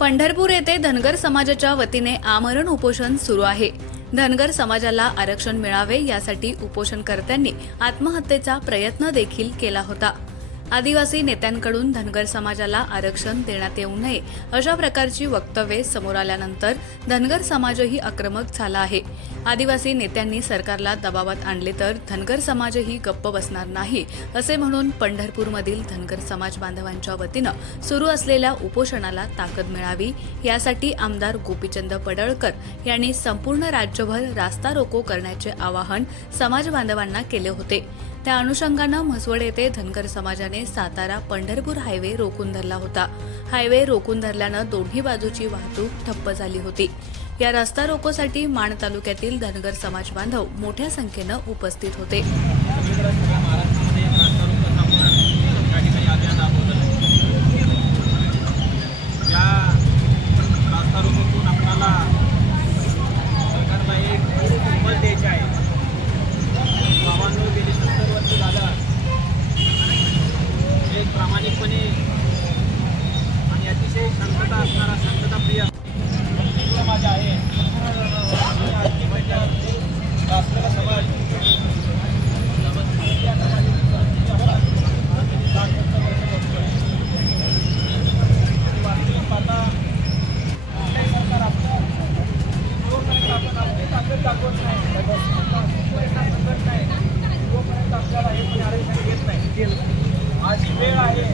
पंढरपूर येथे धनगर समाजाच्या वतीने आमरण उपोषण सुरू आहे. धनगर समाजाला आरक्षण मिळावे यासाठी उपोषणकर्त्यांनी आत्महत्येचा प्रयत्न देखील केला होता. आदिवासी नेत्यांकडून धनगर समाजाला आरक्षण देण्यात येऊ नये अशा प्रकारची वक्तव्ये समोर आल्यानंतर धनगर समाजही आक्रमक झाला आहे. आदिवासी नेत्यांनी सरकारला दबावात आणले तर धनगर समाजही गप्प बसणार नाही असे म्हणून पंढरपूरमधील धनगर समाज बांधवांच्या वतीनं सुरू असलेल्या उपोषणाला ताकद मिळावी यासाठी आमदार गोपीचंद पडळकर यांनी संपूर्ण राज्यभर रास्ता रोको करण्याचे आवाहन समाज बांधवांना केले होते. त्या अनुषंगानं म्हसवड येथे धनगर समाजाने सातारा पंढरपूर हायवे रोखून धरला होता. हायवे रोखून धरल्यानं दोन्ही बाजूची वाहतूक ठप्प झाली होती. या रस्ता रोकोसाठी माण तालुक्यातील धनगर समाज बांधव मोठ्या संख्येनं उपस्थित होते. या रास्ता रोकोतून आपल्याला सरकारला एक समज द्यायची आहे बाबांनो गेली सत्तर वर्ष झालं एक प्रामाणिकपणे आणि अतिशय शांतता असणारा शांतताप्रिय समाज आहे राष्ट्राला समाज या वास्तविक पाहता कुठलंही सरकार आपलं जोपर्यंत आपण आपली ताकद दाखवत नाही जोपर्यंत संकट नाही तोपर्यंत आपल्याला हे पण आरक्षण घेत नाही आज ही वेळ आहे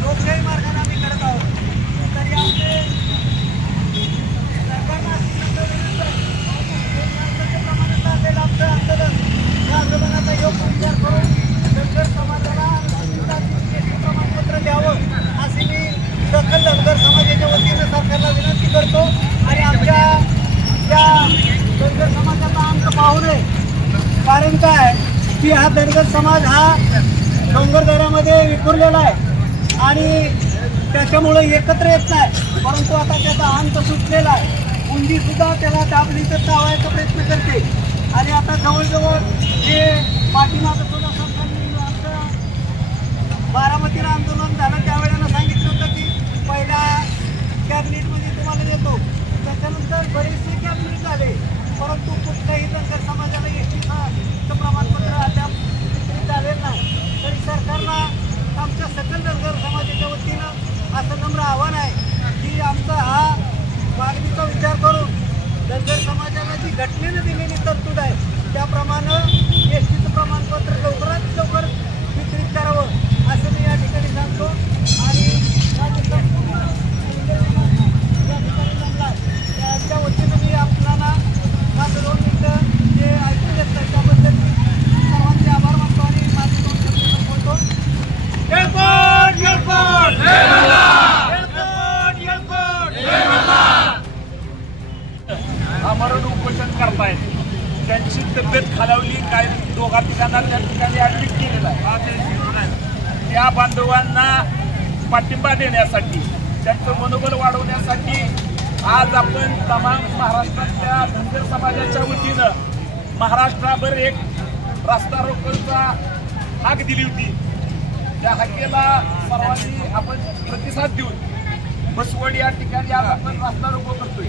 लोकशाही मार्गाने आम्ही करत आहोत तरी आमचे सरकारनं अशी संकल्पना प्रमाणात असलेलं आमचं आंदोलन या आंदोलनाचा योग्य विचार करून धनगर समाजाला प्रमाणपत्र द्यावं असे मी दखल धनगर समाजाच्या वतीनं सरकारला विनंती करतो आणि आमच्या त्या धनगर समाजाचा आमचं पाहू नये कारण काय की हा धनगर समाज हा डोंगरदऱ्यामध्ये विखुरलेला आहे आणि त्याच्यामुळे एकत्र येत नाही परंतु आता त्याचा अंत सुटलेला आहे उंदीसुद्धा त्याला दाबली तर चावायचा प्रयत्न करते. आणि आता जवळजवळ जे पाठीमागं सुद्धा आमचं बारामतीला आंदोलन झालं त्यावेळेला सांगितलं होतं की पहिल्या कॅबिनेटमध्ये तुम्हाला देतो. त्याच्यानंतर बरेचसे कॅबिनेट झाले. परंतु कुठल्याही धनगर समाजाला एस टीचं प्रमाणपत्र अद्याप वितरित झालेलं नाही. तरी सरकारला आमच्या सकल धनगर समाजाच्या वतीनं असं नम्र आव्हान आहे की आमचा हा मागणीचा विचार करून धनगर समाजाला जी घटनेनं दिलेली तरतूद आहे त्याप्रमाणे एस टीचं प्रमाणपत्र त्यांची तब्येत खालावली काय दोघा ठिकाणा त्या ठिकाणी ऍडमिट केलेलं आहे. त्या बांधवांना पाठिंबा देण्यासाठी त्यांचं मनोबल वाढवण्यासाठी आज आपण तमाम महाराष्ट्रातल्या धनगर समाजाच्या वतीनं महाराष्ट्राभर एक रस्ता रोकोचा हाक दिली होती. त्या हाकेला सर्वांनी आपण प्रतिसाद देऊन बसवड या ठिकाणी आज आपण रस्ता रोको करतोय.